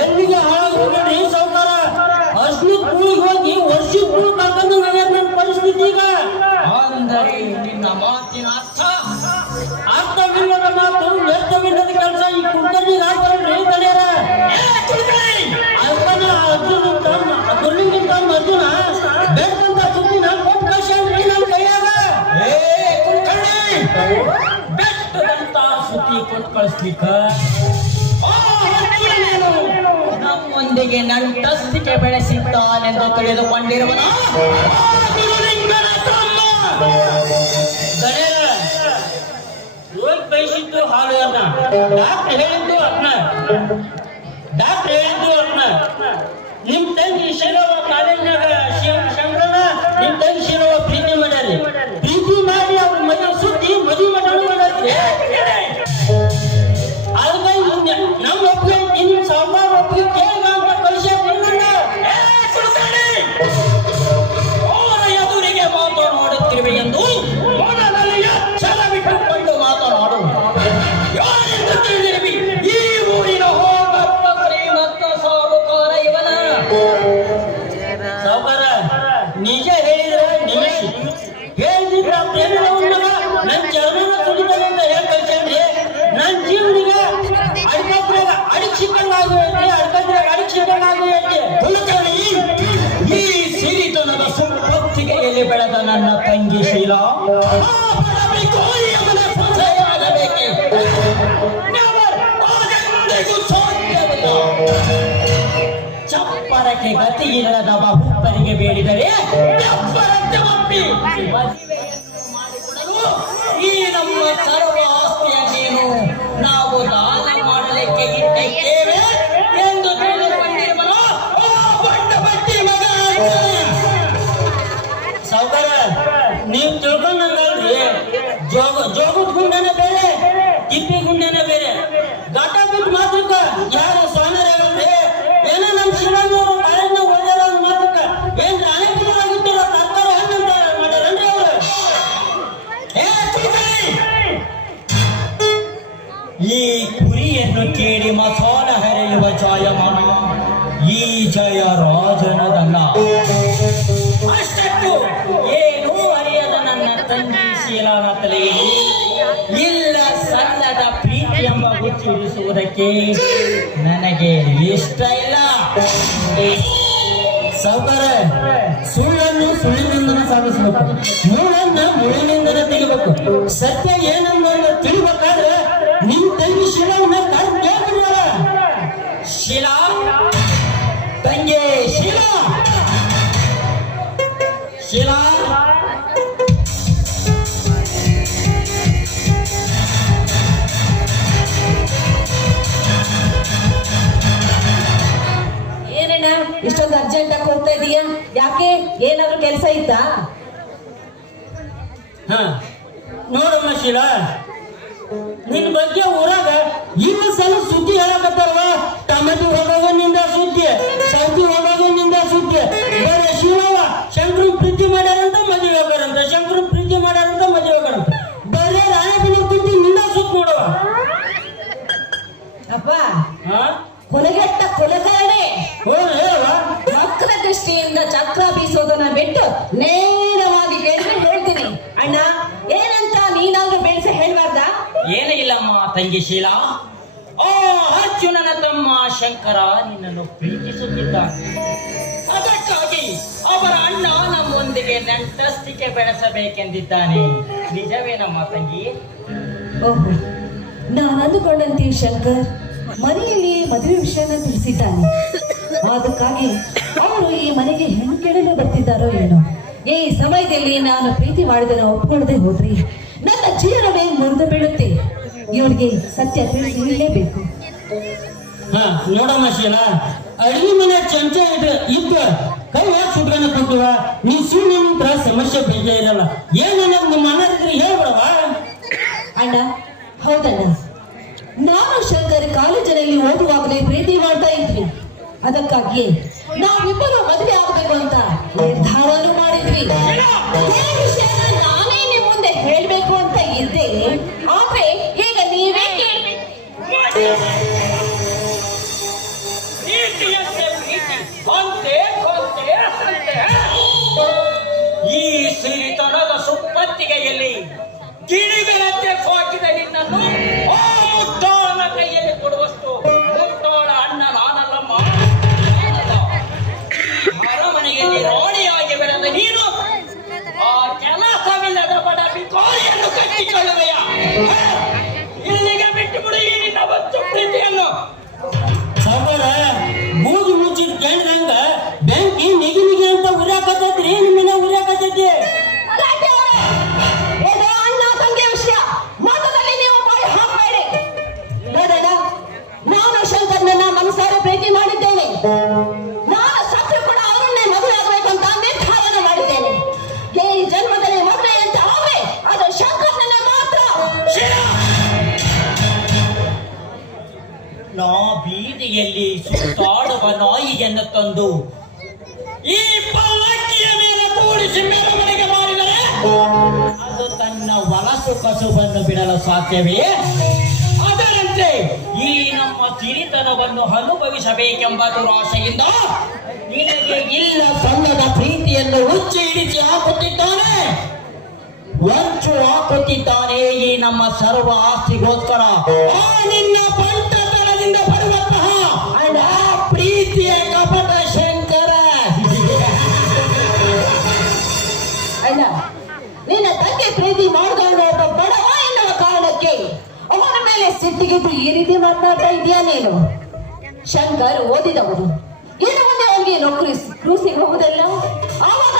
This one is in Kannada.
ಎಲ್ಲಿಗೆ ಹಾಳಾಗಿ ಸಾವುಕಾರ ಅಷ್ಟು ಕೂಲಿಗೆ ಹೋಗಿ ವರ್ಷ ಕೂಲಿ ಕಳ್ಕೊಂಡು ನನ್ನ ಪರಿಸ್ಥಿತಿ ಈಗ. ಅಂದರೆ ನಿನ್ನ ಮಾತಿನ ಅರ್ಥವಿಲ್ಲದ ಮಾತು ವ್ಯರ್ಥವಿಲ್ಲದ ಕೆಲಸ ಈ ಕುಂಕರ್ಣಿಗೆ ಹಾಕ್ಬಾರ್ರಿ ತಲೆಯರ. ಅರ್ಜುನ ದುರ್ಲಿಂಗಿಂತ ಅರ್ಜುನ ಬೇಕಂತ ಸುದ್ದಿನ ಕೊಟ್ಟು ಕಳ್ಸ್ಯಾನ್ರಿ ನನ್ನ ಕೈಯಾಗ. ಬೆಟ್ಟದಂತ ಸುದ್ದಿ ಕೊಟ್ಟು ಕಳಿಸ್ಲಿಕ್ಕ ನಮ್ಮೊಂದಿಗೆ ನಂಟಸ್ತಿಕೆ ಬೆಳೆಸಿದ್ದಾನೆಂದು ತಿಳಿದುಕೊಂಡಿರುವನ ರೋಗಿ ಬಯಸಿದ್ದು ಹಾಲು ಅನ್ನ, ಡಾಕ್ಟರ್ ಹೇಳಿದ್ದು ಅದ್ನ. ನಿಮ್ ತಂಗಿ ಶಿರವ ಕಾಲೇಜ್ನಾಗ ಶಂಕರನ ನಿಮ್ ತಂಗಿ ಶಿರವ ಪ್ರೀತಿ ಮಾಡ್ಯಾರಿ. ಪ್ರೀತಿ ಮಾಡಿ ಅವ್ರ ಮದುವೆ ಸುದ್ದಿ ಮದುವೆ ಮಾಡೋಣ ಮಾಡತ್ರಿ. ಅದಕ್ಕೆ ನಮ್ಮ ಒಪ್ಪಿಗೆ ನಿಮ್ ಸಾವುಕಾರ ಒಪ್ಪಿಗೆ ಕೇಳ ಅಂತ ಕಳಿಸ್ಯಾರ. ಅವರ ಎದುರಿಗೆ ಮಾತನಾಡುತ್ತಿರುವೆ ಎಂದು ಮನದಲ್ಲಿ ಎಚ್ಚರ ಬಿಟ್ಟುಕೊಂಡು ಮಾತನಾಡು. ಯಾರೆಂದು ತಿಳಿದಿರುವಿ? ಈ ಊರಿನ ಹೋಗಪ್ಪ ಶ್ರೀಮಂತ ಸಾಹುಕಾರ ಇವನ. ಸಾವುಕಾರ ನಿಜ ಹೇಳಿದ್ರೆ ನಿಮಿಷ ಹೇಳಿದ್ರ ಪ್ರೇಮವನ್ನ ನನ್ನ ಜೀವನ ಸುಡಿತಾನೆ ಅಂತ ಹೇಳಿ ಕಳ್ಸೇನ್ರಿ. ನನ್ನ ಜೀವನಿಗೆ ಅಡ್ಕದ್ರಾಗ ಅಡಿಗೆ ಸಿಕ್ಕಂಗಾಗುತ್ತೆ, ಅಡ್ಕದ್ರಾಗ ಅಡಿಗೆ ಸಿಕ್ಕಂಗಾಗುತ್ತೆ. ಈ ಸಿರಿತನದ ಸುಪ್ಪತ್ತಿಗೆಯಲ್ಲಿ ಬೆಳೆದ ನನ್ನ ತಂಗಿ ಶೀಲಾ ಚಪ್ಪರಕ್ಕೆ ಗತಿ ಇಲ್ಲದ ಬಹುಪ್ಪರಿಗೆ ಬೇಡಿದರೆ ಚಪ್ಪರಕ್ಕೆ ಒಪ್ಪಿ ಮದುವೆಯನ್ನು ಮಾಡಿಕೊಡಲು ಈ ನಮ್ಮ ಸರ್ವ ಆಸ್ತಿಯನ್ನೇನು ನಾವು ದಾನ ಮಾಡಲಿಕ್ಕೆ ಇಟ್ಟಿದ್ದೇವೆ ಎಂದು ತಿಳಿದುಕೊಂಡಿರುವನು ಬಂಡ ಬಟ್ಟಿ ಮಗ. ಸಾವುಕಾರ ನೀವು ತಿಳ್ಕೊಂಡಂಗಲ್ರಿ, ಜೋಗದ ಗುಂಡನೇ ಬೇರೆ, ತಿಪ್ಪಿ ಗುಂಡನೇ ಬೇರೆ. ಘಟ ಬಿಟ್ಟು ಮಾತ್ರಕ್ಕ ಯಾರು ಸ್ವಾಮಿಯಾಗಲ್ರಿ. ಏನೋ ನಮ್ಮ ಶಿವಣ್ಣವರು ಕಾಲೇಜ್ನಾಗ ಓದ್ಯಾರ ಅಂದ್ ಮಾತ್ರಕ್ಕ ಏನ್ ರಾಣಿಪುರದಾಗಿದ್ದಾರ ತರ್ಕಾರ ಹಣ್ಣಂತ ಮಾಡ್ಯಾರನ್ರಿ ಅವ್ರು. ಈ ಕುರಿಯನ್ನು ಕೇಳಿ ಮಸಾಲ ಹರಿಯುವ ಜಾಯಮಾನ ಈ ಜಯ ರಾಜನದಲ್ಲ. ಅಷ್ಟಕ್ಕೂ ಏನೂ ಅರಿಯದ ನನ್ನ ತಂಗಿ ಶೀಲಾನ ತಲೆಯಲ್ಲಿ ಇಲ್ಲ ಸಲ್ಲದ ಪ್ರೀತಿ ಎಂಬ ಹುಚ್ಚಿಡಿಸುವುದಕ್ಕೆ ನನಗೆ ಇಷ್ಟ ಇಲ್ಲ. ಸಾವುಕಾರ ಸುಳ್ಳನ್ನು ಸುಳ್ಳಿನಿಂದನೇ ಸಾಧಿಸಬೇಕು, ಮುಳ್ಳನ್ನ ಮುಳ್ಳಿನಿಂದನೇ ತೆಗಿಬೇಕು. ಸತ್ಯ ಏನನ್ನೋದು ತಿಳಿಬೇಕಾದ್ರೆ ನಿಮ್ ತಂಗಿ ಶಿಲವನ್ನ ಕೇಳ್ಬಿಡ್ರಲ್ಲ. ಶೀಲಾ ತಂಗಿ ಶೀಲಾ ಶೀಲಾ ಏನಣ್ಣ ಇಷ್ಟೊಂದು ಅರ್ಜೆಂಟ್ ಆಗಿ ಹೋಗ್ತಾ ಇದೀಯಾ? ಯಾಕೆ ಏನಾದ್ರು ಕೆಲಸ ಇತ್ತಾ? ನೋಡಮ್ಮ ಶೀಲಾ, ನಿನ್ ಬಗ್ಗೆ ಊರಾಗ ಇನ್ನು ಸಲ ಸುದ್ದಿ ಹೇಳಕತ್ತಾರವ. ಟಮಾಟಿ ಹೋಗೋನಿಂದ ಸುದ್ದಿ, ಸೌತಿ ಹೋಗೋನಿಂದ ಸುದ್ದಿ. ಬೇರೆ ಶಿವವ ಶಂಕರ ಪ್ರೀತಿ ಮಾಡ್ಯಾರಂತ ಮದುವೆ ಹೋಗಾರಂತ, ಶಂಕರ ಪ್ರೀತಿ ಮಾಡ್ಯಾರಂತ ಮದುವೆ ಹೋಗಾರಂತ. ಬೇರೆ ರಾಣಿಪುರ ಸುದ್ದಿ ನಿಂದ ಸುತ್ತ ನೋಡವ. ಅಪ್ಪ ಕೊಲೆಗೆಟ್ಟ ಕೊಲೆಗಾರನೇ, ಹೇಳವ. ಮಕ್ಕಳ ದೃಷ್ಟಿಯಿಂದ ಚಕ್ರ ಬೀಸೋದನ್ನ ಬಿಟ್ಟು ನೇರವಾಗಿ ಕೇಳಿದ್ರೆ ಹೇಳ್ತೀನಿ. ಅಣ್ಣ ಏನಂತ ನೀನಾದ್ರೂ ಬೆಳೆಸ ಹೇಳ್ಬಾರ್ದಾ? ಏನೇ ಇಲ್ಲಮ್ಮ ತಂಗಿ ಶೀಲಾ. ಅರ್ಜುನನ ತಮ್ಮ ಶಂಕರ ನಿನ್ನನ್ನು ಪ್ರೀತಿಸುತ್ತಿದ್ದಾನೆ. ಅದಕ್ಕಾಗಿ ಅವರ ಅಣ್ಣ ನಮ್ಮೊಂದಿಗೆ ನಂಟಸ್ತಿಕೆ ಬೆಳೆಸಬೇಕೆಂದಿದ್ದಾನೆ. ನಿಜವೇನಮ್ಮ ತಂಗಿ? ಓಹೋ, ನಾನು ಅಂದುಕೊಂಡಂತೆ ಶಂಕರ್ ಮನೆಯಲ್ಲಿ ಮದುವೆ ವಿಷಯನ ತಿಳಿಸಿದ್ದಾನೆ. ಅದಕ್ಕಾಗಿ ಅವರು ಈ ಮನೆಗೆ ಹೆಣ್ಣು ಕೇಳಲು ಬರ್ತಿದ್ದಾರೋ ಏನೋ. ಈ ಸಮಯದಲ್ಲಿ ನಾನು ಪ್ರೀತಿ ಮಾಡಿದನ ಒಪ್ಕೊಳ್ಳದೆ ಹೋದ್ರಿ ನನ್ನ ಜೀವನವೇ ಮುರಿದು ಬೀಳುತ್ತೆ. ಇವಳಿಗೆ ಸತ್ಯ ತಿಳಿಸಲೇಬೇಕು. ನೋಡಮ್ಮ ಶೀಲಾ, ಅಡಿಗೆ ಮನೆ ಚಮಚ ಇದ್ದ ಕೈ ಯಾಕೆ ಸುಟ್ಕೊಂಡ ಕೊಟ್ಟಿವ? ನೀ ಸುಮ್ಮನೆ ನಿಂತ್ರ ಸಮಸ್ಯೆ ಬೇಜ ಇರಲ್ಲ. ಏನನ್ನೋದು ನಿಮ್ಮ ಅಣ್ಣರಿದ್ರೆ ಹೇಳ್ಬಿಡವ. ಅಣ್ಣ ಹೌದಣ್ಣ, ನಾನು ಶಂಕರ್ ಕಾಲೇಜಿನಲ್ಲಿ ಓದುವಾಗಲೇ ಪ್ರೀತಿ ಮಾಡ್ತಾ ಇದ್ವಿ. ಅದಕ್ಕಾಗಿ ನಾವಿಬ್ಬರು ಮದುವೆ ಆಗಬೇಕು ಅಂತ ನಿರ್ಧಾರನೂ ಮಾಡಿದ್ವಿ. ಈ ವಿಷಯನ ನಾನೇ ನಿಮ್ಮ ಮುಂದೆ ಹೇಳ್ಬೇಕು ಅಂತ ಇದ್ದೆ, ಆದ್ರೆ ಈಗ ನೀವೇ ಕೇಳ್ಬೇಕು. ನಿನ್ನನ್ನು ಆ ಮುಟ್ಟೋಳನ ಕೈಯಲ್ಲಿ ಕೊಡುವಷ್ಟು ಮುಟ್ಟೋಳ ಅಣ್ಣ ನಾನಲ್ಲಮ್ಮ. ಏನಿಲ್ಲ, ಅರಮನೆಯಲ್ಲಿ ರಾಣಿಯಾಗಿ ಬೆಳೆದ ನೀನು ಆ ಕೆಲಸವಿಲ್ಲದ ಬಡ ಬಿಕಾರಿಯನ್ನು ಕಟ್ಟಿಕೊಳ್ಳುವೆಯ? ಇಲ್ಲಿಗೆ ಬಿಟ್ಟು ಬಿಡು ಈ ನಿನ್ನ ಬಚ್ಚು ಪ್ರೀತಿಯನ್ನು. ಸಾವುಕಾರ ಬೂದಿ ಮುಚ್ಚಿದ ಕೇಳಿದಂಗ ಬೆಂಕಿ ನಿಗಿ ನಿಗಿ ಅಂತ ಉರಿಯಾಕತ್ತೈತ್ರಿ, ನಿಮ್ಮನ್ನ ಉರಿಯಾಕತ್ತೈತಿ. ಇದು ಅಣ್ಣ ತಂಗಿ ವಿಷಯ, ಮಾತುದಲ್ಲಿ ನೀವು ಬಾಯಿ ಹಾಕಬೇಡಿ. ನೋಡೋಣ, ನಾನು ಶಂಕರ್ನನ್ನ ಮನಸಾರೆ ಪ್ರೀತಿ ಮಾಡಿದ್ದೇನೆ. ನಾನು ಸತ್ರು ಕೂಡ ಅವರನ್ನೇ ಮದುವೆ ಆಗಬೇಕಂತ ನಿರ್ಧಾರ ಮಾಡಿದ್ದೇನೆ. ಈ ಜನ್ಮದಲ್ಲಿ ಮದುವೆ ಅಂತ ಆದ್ರೆ ಅದು ಶಂಕರ್ನನ್ನೇ ಮಾತ್ರ. ನಾ ಬೀದಿಯಲ್ಲಿ ಸುತ್ತಾಡುವ ನಾಯಿಯನ್ನು ತಂದು ಈ ಪಲ್ಲಕ್ಕಿಯ ಮೇಲೆ ಕೂಡಿಸಿ ಮೆರವಣಿಗೆ ಮಾಡಿದರೆ ಅದು ತನ್ನ ವಲಸು ಕಸುಬನ್ನು ಬಿಡಲು ಸಾಧ್ಯವೇ? ಅದರಂತೆ ಈ ನಮ್ಮ ಸಿರಿತನವನ್ನು ಅನುಭವಿಸಬೇಕೆಂಬ ದುರಾಸೆಯಿಂದ ನಿನಗೆ ಇಲ್ಲ ಸಲ್ಲದ ಪ್ರೀತಿಯನ್ನು ಉಚ್ಚ ಹಿಡಿಸಿ ಹಾಕುತ್ತಿದ್ದಾನೆ, ವಂಚು ಹಾಕುತ್ತಿದ್ದಾನೆ ಈ ನಮ್ಮ ಸರ್ವ ಆಸ್ತಿಗೋಸ್ಕರ. ಆ ನಿನ್ನ ಬಂಟತನದಿಂದ ಬರುವಂತಹ ಆ ಪ್ರೀತಿಯ ಕಪಟ ಶಂಕರ. ಅಣ್ಣ, ನಿನ್ನ ತಂಗಿ ಪ್ರೀತಿ ಮಾಡಿದವನು ಒಬ್ಬ ಬಡವ ಎನ್ನುವ ಕಾರಣಕ್ಕೆ ಅವನ ಮೇಲೆ ಸಿಟ್ಟಿಗಿದ್ದು ಈ ರೀತಿ ಮಾತನಾಡ್ತಾ ಇದೆಯಾ ನೀನು? ಶಂಕರ್ ಓದಿದವನು, ಇನ್ನು ಮುಂದೆ ಅವನಿಗೆ ನೌಕರಿ ಸಿಗುವುದಿಲ್ಲ. ಆವಾಗ